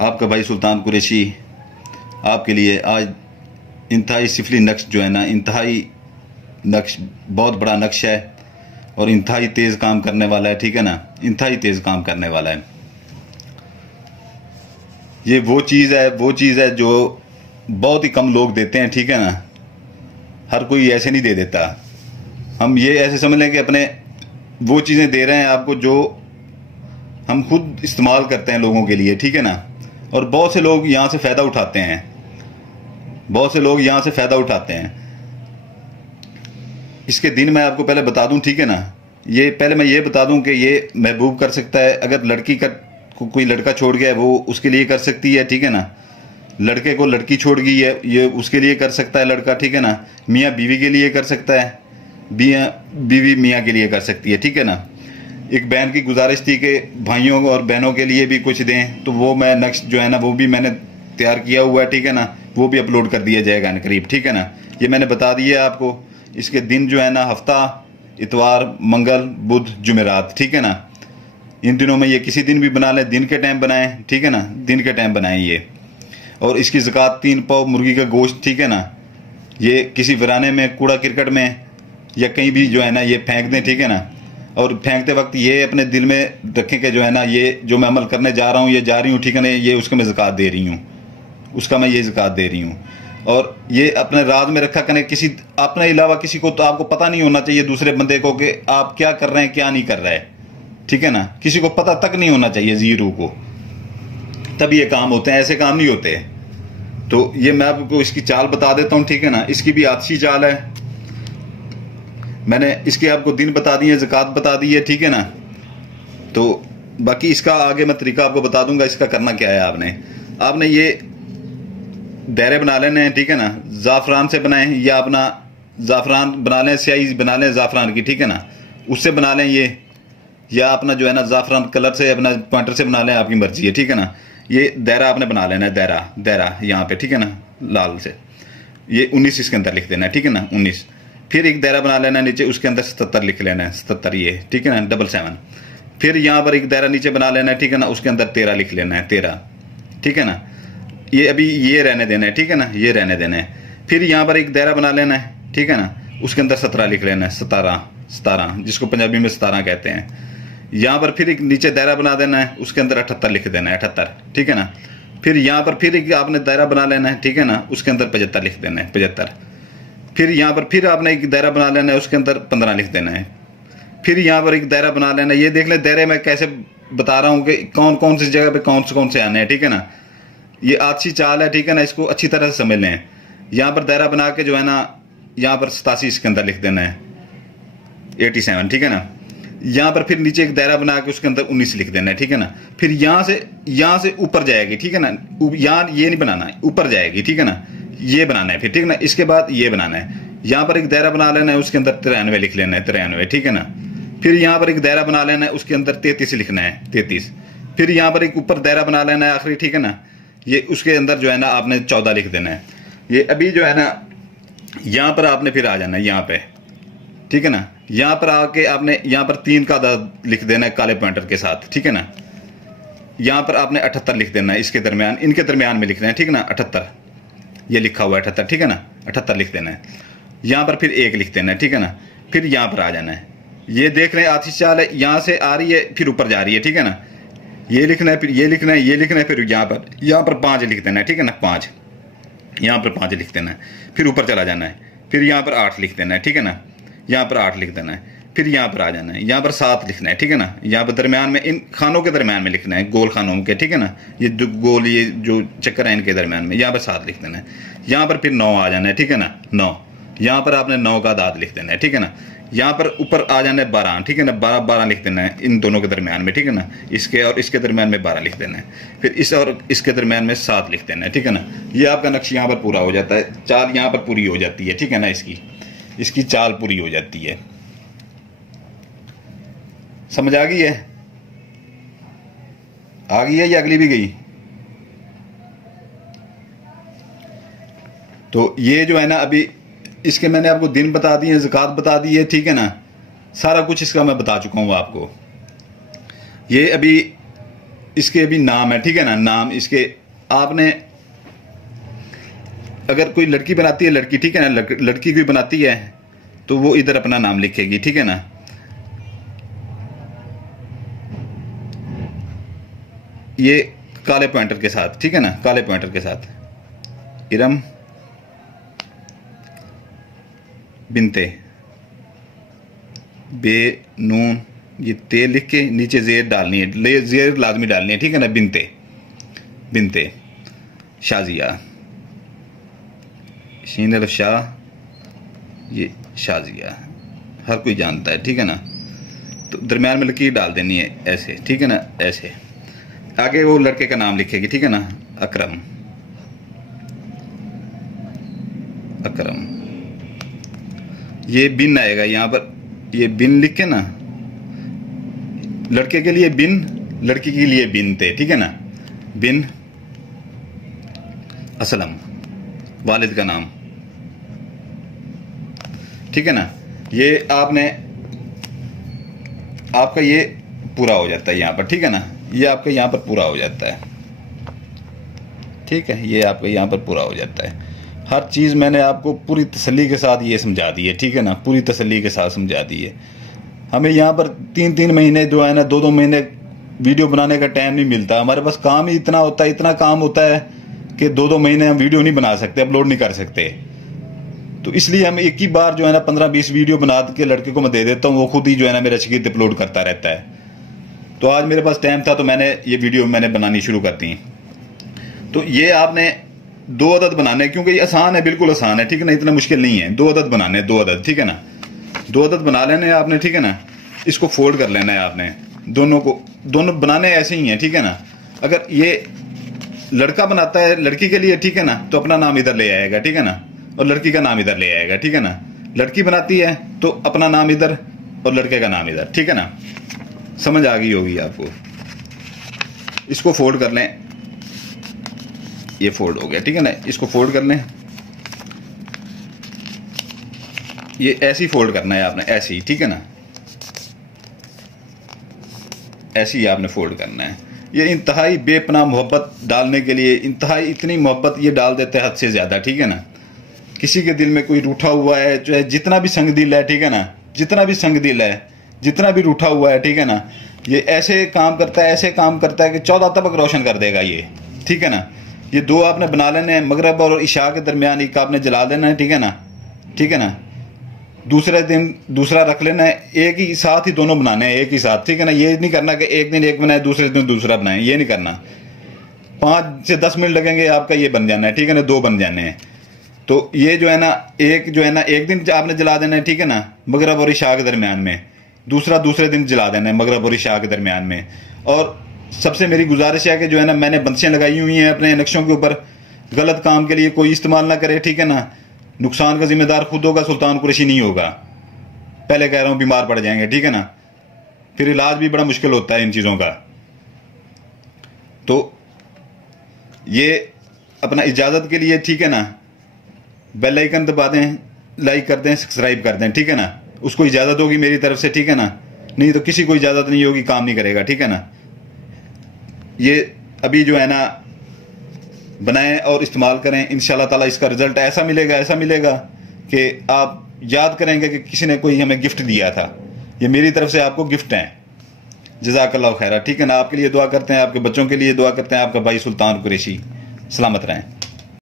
आपका भाई सुल्तान कुरैशी आपके लिए आज इंतहाई सिफली नक्श जो है ना, इंतहाई नक्श, बहुत बड़ा नक्श है और इंतहाई तेज़ काम करने वाला है, ठीक है ना, इंतहाई तेज़ काम करने वाला है। ये वो चीज़ है जो बहुत ही कम लोग देते हैं, ठीक है ना, हर कोई ऐसे नहीं दे देता। हम ये ऐसे समझ लें कि अपने वो चीज़ें दे रहे हैं आपको जो हम खुद इस्तेमाल करते हैं लोगों के लिए, ठीक है ना, और बहुत से लोग यहाँ से फ़ायदा उठाते हैं, बहुत से लोग यहाँ से फ़ायदा उठाते हैं। इसके दिन मैं आपको पहले बता दूं, ठीक है ना, ये पहले मैं ये बता दूं कि ये महबूब कर सकता है, अगर लड़की का कोई लड़का छोड़ गया है वो उसके लिए कर सकती है, ठीक है ना, लड़के को लड़की छोड़ गई है ये उसके लिए कर सकता है लड़का, ठीक है ना, मियाँ बीवी के लिए कर सकता है, बीवी मियाँ के लिए कर सकती है, ठीक है ना। एक बहन की गुजारिश थी कि भाइयों और बहनों के लिए भी कुछ दें, तो वो मैं नक्श जो है ना वो भी मैंने तैयार किया हुआ है, ठीक है ना, वो भी अपलोड कर दिया जाएगा न करीब, ठीक है ना। ये मैंने बता दिया आपको। इसके दिन जो है ना, हफ्ता इतवार, मंगल, बुध, जुमेरात, ठीक है ना, इन दिनों में ये किसी दिन भी बना लें, दिन के टाइम बनाएं, ठीक है ना, दिन के टाइम बनाएं ये। और इसकी ज़कात 3 पाव मुर्गी का गोश्त, ठीक है ना, ये किसी वीराने में, कूड़ा क्रिकेट में या कहीं भी जो है ना ये फेंक दें, ठीक है ना। और फेंकते वक्त ये अपने दिल में रखें कि जो है ना ये जो मैं अमल करने जा रहा हूँ, ये जा रही हूँ, ठीक है ना, ये उसका मैं ज़कात दे रही हूँ, उसका मैं ये ज़कात दे रही हूँ। और ये अपने राज में रखा करें, किसी अपने अलावा किसी को तो आपको पता नहीं होना चाहिए, दूसरे बंदे को, कि आप क्या कर रहे हैं क्या नहीं कर रहे हैं, ठीक है ना, किसी को पता तक नहीं होना चाहिए, जीरो को, तब ये काम होते हैं, ऐसे काम नहीं होते। तो ये मैं आपको इसकी चाल बता देता हूँ, ठीक है ना। इसकी भी आदशी चाल है, मैंने इसके आपको दिन बता दिए, ज़कात बता दी है, ठीक है ना। तो बाकी इसका आगे मैं तरीका आपको बता दूंगा, इसका करना क्या है। आपने ये दायरे बना लेने हैं, ठीक है ना, ज़ाफ़रान से बनाएं या अपना ज़ाफ़रान बना लें, स्याही बना लें ज़ाफ़रान की, ठीक है ना, उससे बना लें ये, या अपना जो है ना ज़ाफ़रान कलर से अपना पॉइंटर से बना लें, आपकी मर्जी है, ठीक है ना। ये दायरा आपने बना लेना है, दायरा यहाँ पे, ठीक है ना, लाल से ये 19 इसके अंदर लिख देना है, ठीक है ना, 19। फिर एक दायरा बना लेना है नीचे, उसके अंदर 77 लिख लेना है, 77 ये, ठीक है ना, 77। फिर यहाँ पर एक दायरा नीचे बना लेना है, ठीक है ना, उसके अंदर 13 लिख लेना है, 13, ठीक है ना। ये अभी ये रहने देना है, ठीक है ना, ये रहने देना है। फिर यहाँ पर एक दायरा बना लेना है, ठीक है ना, उसके अंदर 17 लिख लेना है, 17, जिसको पंजाबी में 17 कहते हैं। यहाँ पर फिर एक नीचे दायरा बना देना है, उसके अंदर 78 लिख देना है, 78, ठीक है ना। फिर यहाँ पर फिर एक आपने दायरा बना लेना है, ठीक है ना, उसके अंदर 75 लिख देना है, 75। फिर यहाँ पर फिर आपने एक दायरा बना लेना है, उसके अंदर 15 लिख देना है। फिर यहाँ पर एक दायरा बना लेना है। ये देख लें दायरे में कैसे बता रहा हूँ कि कौन कौन सी जगह पे कौन से आने हैं, ठीक है ना। ये आदसी चाल है, ठीक है ना, इसको अच्छी तरह से समझ लें। यहाँ पर दायरा बना के जो है ना, यहाँ पर 87 इसके अंदर लिख देना है, 87, ठीक है ना। यहाँ पर फिर नीचे एक दायरा बना के उसके अंदर 19 लिख देना है, ठीक है ना। फिर यहाँ से ऊपर जाएगी, ठीक है ना, यहाँ ये नहीं बनाना है, ऊपर जाएगी, ठीक है ना, ये बनाना है फिर, ठीक है ना। इसके बाद ये बनाना है, यहाँ पर एक दायरा बना लेना है, उसके अंदर 93 लिख लेना है, 93, ठीक है ना। फिर यहाँ पर एक दायरा बना लेना है, उसके अंदर 33 लिखना है, 33। फिर यहाँ पर एक ऊपर दायरा बना लेना है आखिरी, ठीक है ना, ये उसके अंदर जो है ना आपने 14 लिख देना है। ये अभी जो है ना यहाँ पर आपने फिर आ जाना है यहाँ पे, ठीक है ना। यहाँ पर आके आपने यहाँ पर 3 का आधा लिख देना है काले पॉइंटर के साथ, ठीक है ना। यहाँ पर आपने 78 लिख देना है, इसके दरमियान, इनके दरमियान में लिखना है, ठीक है ना, 78 ये लिखा हुआ है, 78, ठीक है ना, 78 लिख देना है। यहाँ पर फिर 1 लिख देना है, ठीक है ना। फिर यहाँ पर आ जाना है, ये देख रहे हैं आदसी चाल है, यहाँ से आ रही है फिर ऊपर जा रही है, ठीक है ना। ये लिखना है, फिर ये लिखना है, ये लिखना है, फिर यहाँ पर 5 लिख देना है, ठीक है ना, 5, यहाँ पर 5 लिख देना है। फिर ऊपर चला जाना है, फिर यहाँ पर 8 लिख देना है, ठीक है ना, यहाँ पर 8 लिख देना है। फिर यहाँ पर आ जाना है, यहाँ पर 7 लिखना है, ठीक है ना। यहाँ पर दरमियान में, इन खानों के दरमियान में लिखना है, गोल खानों के, ठीक है ना, ये जो गोल ये जो चक्कर है इनके दरमियान में, यहाँ पर 7 लिख देना है। यहाँ पर फिर 9 आ जाना है, ठीक है ना, 9, यहाँ पर आपने 9 का दाद लिख देना है, ठीक है ना। यहाँ पर ऊपर आ जाना है 12, ठीक है ना, 12 लिख देना है इन दोनों के दरमियान में, ठीक है ना, इसके और इसके दरमियान में 12 लिख देना है। फिर इस और इसके दरमियान में 7 लिख देना है, ठीक है ना। ये आपका नक्श यहाँ पर पूरा हो जाता है, चाल यहाँ पर पूरी हो जाती है, ठीक है ना, इसकी चाल पूरी हो जाती है। समझ आ गई है? आ गई है या अगली भी गई? तो ये जो है ना, अभी इसके मैंने आपको दिन बता दिए, ज़कात बता दी है, ठीक है ना, सारा कुछ इसका मैं बता चुका हूँ आपको। ये अभी इसके भी नाम है, ठीक है ना, नाम इसके आपने अगर कोई लड़की बनाती है, लड़की, ठीक है ना, लड़की कोई बनाती है तो वो इधर अपना नाम लिखेगी, ठीक है ना। ये काले पॉइंटर के साथ, ठीक है ना, काले पॉइंटर के साथ इरम बिनते बे नून, ये ते लिख के नीचे जेर डालनी है, जेर लाजमी डालनी है, ठीक है ना। बिनते, बिनते शाजिया, शीन अल्फ शाह, ये शाजिया, हर कोई जानता है, ठीक है ना। तो दरम्यान में लकीर डाल देनी है ऐसे, ठीक है ना, ऐसे। आगे वो लड़के का नाम लिखेगी, ठीक है ना, अकरम, अकरम। ये बिन आएगा यहाँ पर, ये बिन लिख के ना, लड़के के लिए बिन, लड़की के लिए बिनते, ठीक है ना। बिन असलम, वालिद का नाम, ठीक है ना। ये आपने, आपका ये पूरा हो जाता है यहाँ पर, ठीक है ना। ये आपका यहाँ पर पूरा हो जाता है, ठीक है, ये आपका यहाँ पर पूरा हो जाता है। हर चीज़ मैंने आपको पूरी तसल्ली के साथ ये समझा दी है, ठीक है ना, पूरी तसल्ली के साथ समझा दी है। हमें यहाँ पर 3-3 महीने जो है ना, 2-2 महीने वीडियो बनाने का टाइम नहीं मिलता। हमारे पास काम ही इतना होता है, इतना काम होता है कि 2-2 महीने हम वीडियो नहीं बना सकते, अपलोड नहीं कर सकते। तो इसलिए हम एक ही बार जो है ना 15-20 वीडियो बना के लड़के को मैं दे देता हूँ, वो खुद ही जो है ना मेरा शिकीत अपलोड करता रहता है। तो आज मेरे पास टाइम था तो मैंने ये वीडियो मैंने बनानी शुरू कर दी। तो ये आपने 2 अदद बनाने, क्योंकि ये आसान है, बिल्कुल आसान है, ठीक है ना, इतना मुश्किल नहीं है। 2 अदद बनाने, 2 अदद, ठीक है ना, 2 अदद बना लेने आपने, ठीक है ना। इसको फोल्ड कर लेना है आपने, दोनों को, दोनों बनाने ऐसे ही हैं, ठीक है ना। अगर ये लड़का बनाता है लड़की के लिए, ठीक है ना, तो अपना नाम इधर ले आएगा, ठीक है ना, और लड़की का नाम इधर ले आएगा, ठीक है ना। लड़की बनाती है तो अपना नाम इधर और लड़के का नाम इधर, ठीक है ना। समझ आ गई होगी आपको। इसको फोल्ड कर लें, ये फोल्ड हो गया, ठीक है ना। इसको फोल्ड कर लें, ये ऐसे ही फोल्ड करना है आपने, ऐसे ही, ठीक है ना, ऐसे ही आपने फोल्ड करना है। ये इंतहाई बेपनाह मोहब्बत डालने के लिए, इंतहाई इतनी मोहब्बत ये डाल देते हैं हद से ज्यादा, ठीक है ना। किसी के दिल में कोई रूठा हुआ है, जो है जितना भी संग दिल है, ठीक है ना, जितना भी संग दिल है, जितना भी रूठा हुआ है, ठीक है ना, ये ऐसे काम करता है, ऐसे काम करता है कि 14 तबक रोशन कर देगा ये, ठीक है ना। ये 2 आपने बना लेने हैं, मगरब और इशा के दरमियान एक आपने जला देना है, ठीक है ना, ठीक है ना। दूसरे दिन दूसरा रख लेना है, एक ही साथ ही दोनों बनाने हैं, एक ही साथ, ठीक है ना। ये नहीं करना कि एक दिन एक बनाए दूसरे दिन दूसरा बनाए, ये नहीं करना। 5 से 10 मिनट लगेंगे, आपका ये बन जाना है, ठीक है ना, 2 बन जाने हैं। तो ये जो है ना, एक जो है ना एक दिन आपने जला देना है, ठीक है ना, मगरब और इशा के दरमियान में। दूसरा दूसरे दिन जला देना है, मगरब और इशा के दरमियान में। और सबसे मेरी गुजारिश है कि जो है ना, मैंने बंदिशें लगाई हुई हैं अपने नक्शों के ऊपर, गलत काम के लिए कोई इस्तेमाल ना करे, ठीक है ना। नुकसान का जिम्मेदार खुद होगा, सुल्तान कुरैशी नहीं होगा। पहले कह रहा हूं, बीमार पड़ जाएंगे, ठीक है ना, फिर इलाज भी बड़ा मुश्किल होता है इन चीजों का। तो ये अपना इजाजत के लिए, ठीक है ना, बेल आइकन दबा दें, लाइक कर दें, सब्सक्राइब कर दें, ठीक है ना। उसको इजाजत होगी मेरी तरफ से, ठीक है ना, नहीं तो किसी को इजाजत नहीं होगी, काम नहीं करेगा, ठीक है ना। ये अभी जो है ना बनाएं और इस्तेमाल करें, इंशाल्लाह ताला इसका रिजल्ट ऐसा मिलेगा कि आप याद करेंगे कि किसी ने कोई हमें गिफ्ट दिया था। ये मेरी तरफ से आपको गिफ्ट है। जज़ाकल्लाहु खैरा, ठीक है ना। आपके लिए दुआ करते हैं, आपके बच्चों के लिए दुआ करते हैं। आपका भाई सुल्तान कुरैशी, सलामत रहें।